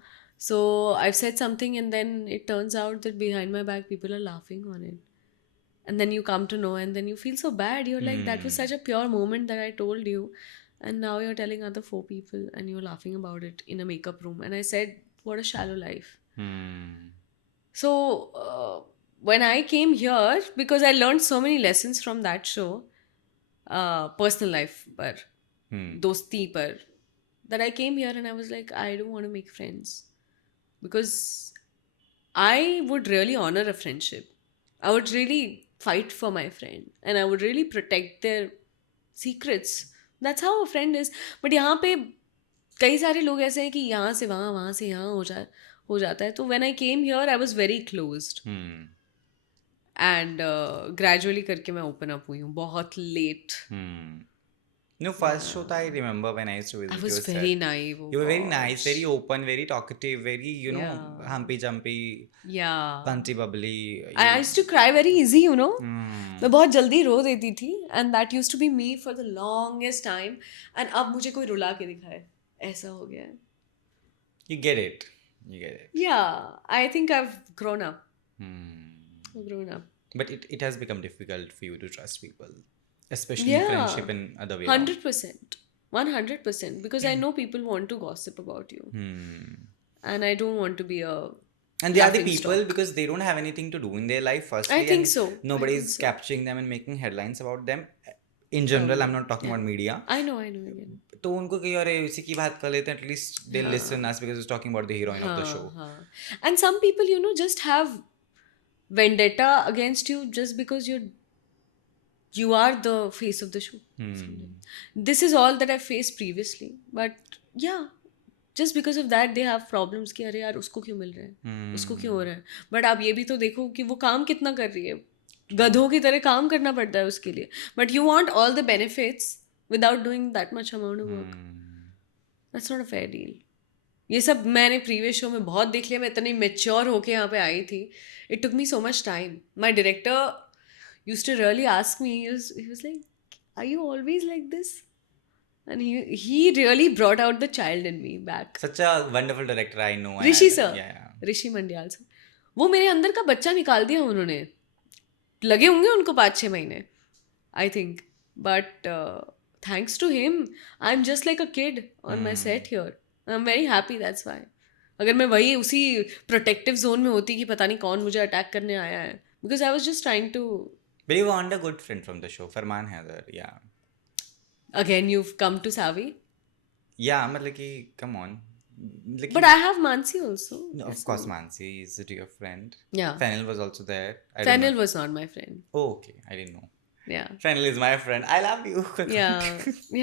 So I've said something and then it turns out that behind my back people are laughing on it. And then you come to know and then you feel so bad. You're like, that was such a pure moment that I told you. And now you're telling other 4 people and you're laughing about it in a makeup room. And I said, what a shallow life. So when I came here, because I learned so many lessons from that show, personal life par, dosti par, that I came here and I was like, I don't want to make friends. Because I would really honor a friendship. I would really fight for my friend and I would really protect their secrets. That's how a friend is. But यहाँ पे कई सारे लोग ऐसे हैं कि यहाँ से वहाँ से यहाँ हो जाता है. तो when I came here I was very closed. And gradually करके मैं open up हुई हूँ बहुत late. No, first show I remember when I used to visit I was your set. very naive. You were very nice, very open, very talkative, very, you know, humpy jumpy, Yeah. punty bubbly. I used to cry very easy, you know. मैं बहुत जल्दी रो देती थी and that used to be me for the longest time. And अब मुझे कोई रुला के दिखाए ऐसा हो गया है. You get it. You get it. Yeah, I think I've grown up. I've grown up. But it has become difficult for you to trust people, especially in friendship and other way. 100%. 100%. Because I know people want to gossip about you. And I don't want to be a. And they are the laughing people stock. because they don't have anything to do in their life firstly. I think and so. Nobody I is think so. capturing them and making headlines about them. In general, I'm not talking about media. I know again. तो उनको कहीं और इसी की बात कर लेते हैं. At least they listen us because it's talking about the heroine of the show. And some people, you know, just have vendetta against you just because you are the face of the show. This is all that I faced previously. But yeah, just because of that they have problems कि अरे यार उसको क्यों मिल रहा है, उसको क्यों हो रहा है. But आप ये भी तो देखो कि वो काम कितना कर रही है. गधों की तरह काम करना पड़ता है उसके लिए. But you want all the benefits without doing that much amount of work. That's not a fair deal. ये सब मैंने प्रीवियस शो में बहुत देख लिया. मैं इतनी मेच्योर होके यहाँ पे आई थी. It took me so much time. My director used to really ask me, he was like, are you always like this? And he really brought out the child in me back. Such a wonderful director, I know. and Rishi I- sir, Yeah. Rishi Mandiyal sir, वो मेरे अंदर का बच्चा निकाल दिया उन्होंने. लगे होंगे उनको 5-6 महीने, I think, but thanks to him I am just like a kid on my set here. I am very happy, that's why. अगर मैं वही उसी प्रोटेक्टिव जोन में होती कि पता नहीं कौन मुझे अटैक करने आया है, because I was just trying to. But you want a good friend from the show, Farman Haider, yeah. Again you've come to Savi, Yeah, मतलब कि, come on. Like, but I have Mansi also. no, of course, Mansi is a dear friend. Yeah, Fennel was also there. I don't Fennel know. was not my friend. Oh, okay. I didn't know. Yeah, Fennel is my friend. I love you. yeah,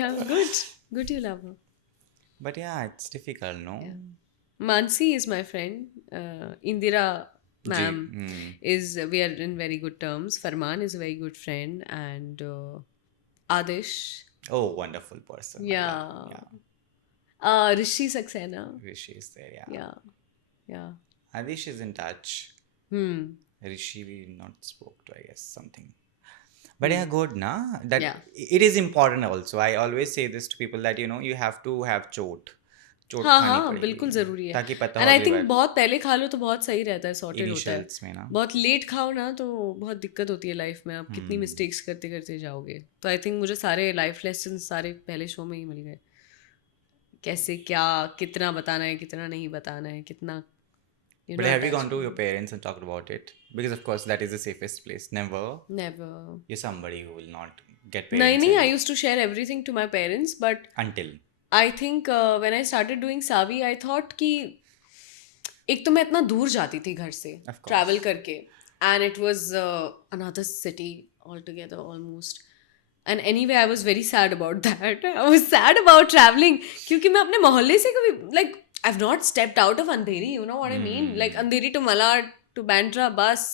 yeah. Good. You love her. But yeah, it's difficult, no? Yeah. Mansi is my friend. Indira ma'am is, we are in very good terms. Farman is a very good friend, and Adish. Oh, wonderful person. I Yeah. love- yeah. Rishi Saxena. Rishi is there, yeah. Yeah. Adish is in touch. Rishi we not spoke to, I guess, something. But yeah, good, na? That Yeah. it is important also. I always say this to people that, you have to have chot हाँ खानी हाँ पड़ेगी. बिल्कुल ज़रूरी है. ताकि पता and हो आई अगली थिंक बार बहुत पहले खा लो तो बहुत सही रहता है, सॉर्टेड होता है. initials में ना. बहुत लेट खाओ ना तो बहुत दिक्कत होती है लाइफ में. आप कितनी मिस्टेक्स करते करते जाओगे. तो आई थिंक मुझे सारे लाइफ लेसन सारे पहले शो में ही मिल गए. कैसे क्या कितना बताना है, कितना नहीं बताना है, कितना. But have you gone to your parents and talked about it? Because of course that is the safest place. Never. Never. You're somebody who will not get parents. नहीं, and- I used to share everything to my parents, but Until. I think when I started doing Savi, I thought कि एक तो मैं इतना दूर जाती थी घर से Of course. ट्रैवल करके, and it was another city altogether almost. And anyway, I was very sad about that. I was sad about traveling क्योंकि मैं अपने मोहल्ले से कभी, like, I've not stepped out of Andheri, you know what I mean? Like Andheri to Malad to Bandra bus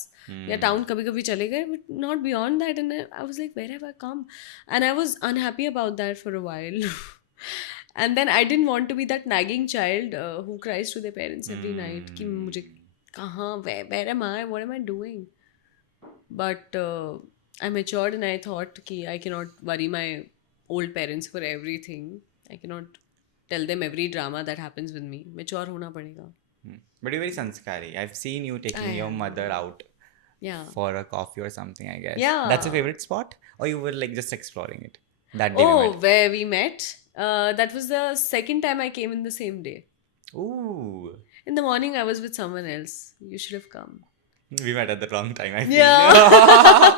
या town कभी कभी चले गए, but not beyond that. And I was like, where have I come? And I was unhappy about that for a while. And then I didn't want to be that nagging child who cries to their parents every night कि मुझे कहाँ, where am I, what am I doing? But I matured and I thought कि I cannot worry my old parents for everything. I cannot tell them every drama that happens with me. Mature होना पड़ेगा. But you're very sanskari. I've seen you taking I your am. mother out Yeah. for a coffee or something, I guess. Yeah. That's your favorite spot? Or you were like just exploring it? That day we Oh, met. where we met? That was the second time I came in the same day. Ooh. In the morning, I was with someone else. You should have come. We met at the wrong time, I feel. Yeah.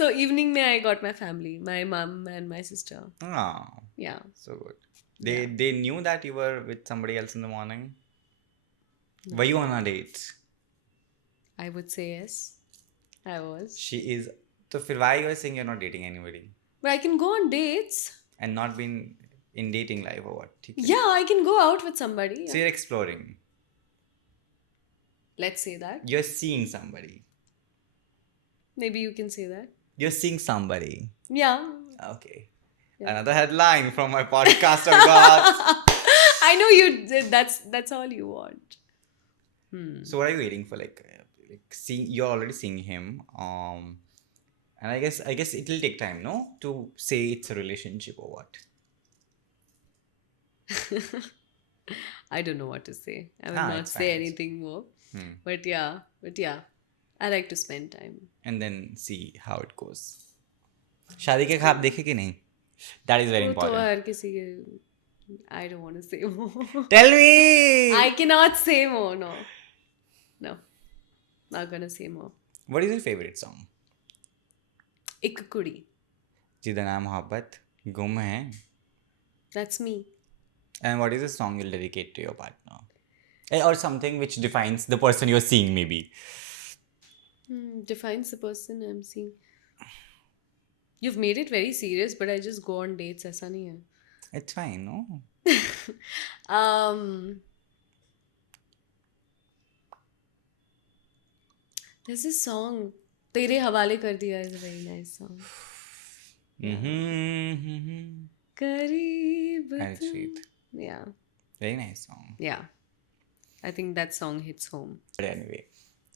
So evening mein I got my family, my mom and my sister. Oh, Yeah. so good. They knew that you were with somebody else in the morning? Were you on a date? I would say yes. I was. She is. So why you are saying you're not dating anybody? But I can go on dates. And not been in dating life or what? ठीक है? Yeah, I can go out with somebody. So Yeah. you're exploring. Let's say that. You're seeing somebody. Maybe you can say that. You're seeing somebody. Yeah. Okay. Yeah. Another headline from my podcast I've got. I know you did. That's all you want. So what are you waiting for? Like seeing, you're already seeing him. And I guess it will take time, no? To say it's a relationship or what? I don't know what to say. I will Ah, not it's say fine. anything more. But yeah, I like to spend time. And then see how it goes. शादी के ख्वाब देखे कि नहीं? That is very वो तो important. हर किसी के. I don't want to say more. Tell me! I cannot say more. No. Not gonna say more. What is your favorite song? एक कुड़ी. जिदा नाम मोहब्बत गुम है. That's me. And what is the song you'll dedicate to your partner? Or something which defines the person you're seeing, maybe. Defines the person I'm seeing. You've made it very serious, but I just go on dates. ऐसा नहीं है. It's fine, no? There's this song. तेरे हवाले कर दिया is a very nice song. Mm-hmm. करीब And तुम. sweet. Yeah. Very nice song. Yeah. I think that song hits home. But anyway,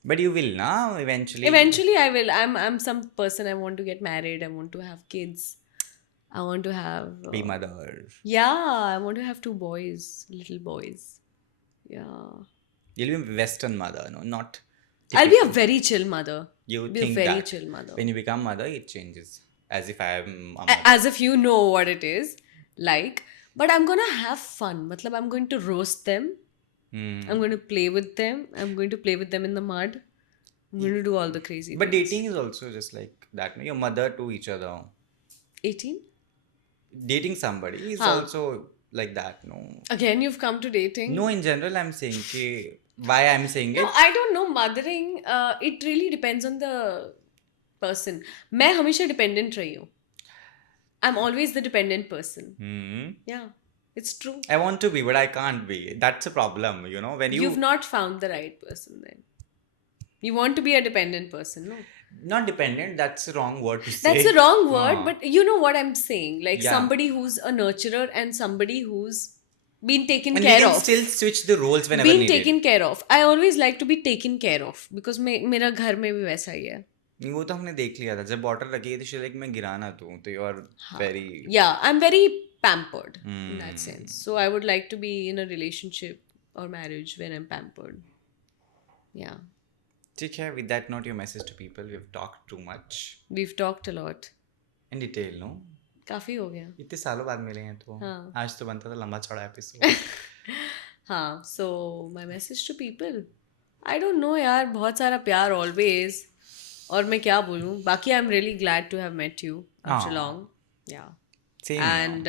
but you will now eventually. Eventually I will. I'm some person, I want to get married, I want to have kids. I want to have Be mother. yeah, I want to have 2 boys, little boys. Yeah. You'll be a Western mother, no, not. I'll be a very chill mother. You Be a think very that chill mother. when you become mother, it changes. As if I am a mother. As if you know what it is like. But I'm gonna have fun. Matlab, I'm going to roast them. I'm going to play with them. I'm going to play with them in the mud. I'm going to do all the crazy But things. dating is also just like that. No? Your mother to each other. 18? Dating somebody is Huh. also like that. No. Again, you've come to dating? No, in general, I'm saying कि why I'm saying No, it. I don't know. Mothering, it really depends on the person. मैं हमेशा dependent रही हूँ. I'm always the dependent person. Yeah, it's true. I want to be, but I can't be. That's a problem, you know. When You've not found the right person then. You want to be a dependent person, no? not dependent, that's the wrong word to say. That's the wrong word, but you know what I'm saying. Like Yeah. somebody who's a nurturer and somebody who's been taken And we care can of. still switch the roles whenever Been needed. taken care of. I always like to be taken care of because मेरा घर में भी वैसा ही है. नहीं, वो तो हमने देख लिया था जब बॉटल रखी थी लाइक मैं गिराना तो you are very Yeah, I'm very pampered in that sense. So I would like to be in a relationship or marriage where I'm pampered. Yeah. ठीक है. With that note, your message to people. We've talked too much We've talked a lot. in detail, no? काफी हो गया. इतने सालों बाद मिले हैं तो हाँ. आज तो बनता था लंबा चौड़ा एपिसोड. हाँ, so my message to people. I don't know यार, बहुत सारा प्यार always. और मैं क्या बोलूँ? बाकी I'm really glad to have met you after Aw. long. Yeah. Same. And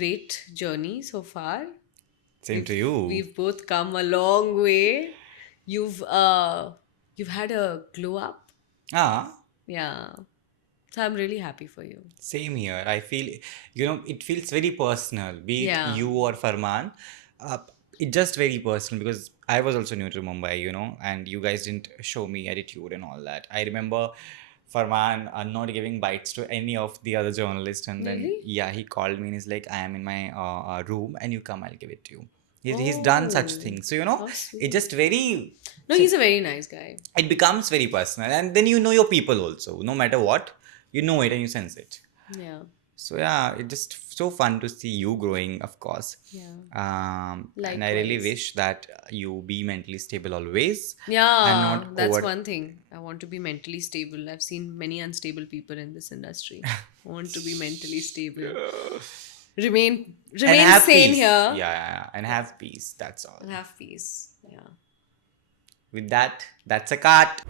great journey so far. Same to you. We've both come a long way. You've had a glow up. Ah, Yeah. So I'm really happy for you. same here. I feel, it feels very personal. Be it Yeah. you or Farman. It's just very personal because I was also new to Mumbai, and you guys didn't show me attitude and all that. I remember Farman not giving bites to any of the other journalists, and then Really? yeah, he called me and he's like, "I am in my room, and you come, I'll give it to you." He's done such Oh, things, so how sweet. it's just very. No, he's a very nice guy. It becomes very personal, and then you know your people also. No matter what, you know it and you sense it. Yeah. So yeah, it's just so fun to see you growing, of course. Yeah. And I really Likewise. wish that you be mentally stable always. Yeah, not that's over- one thing. I want to be mentally stable. I've seen many unstable people in this industry. I want to be mentally stable. Remain And have sane peace. here. Yeah, and have peace. That's all. And have peace. Yeah. With that, that's a cut.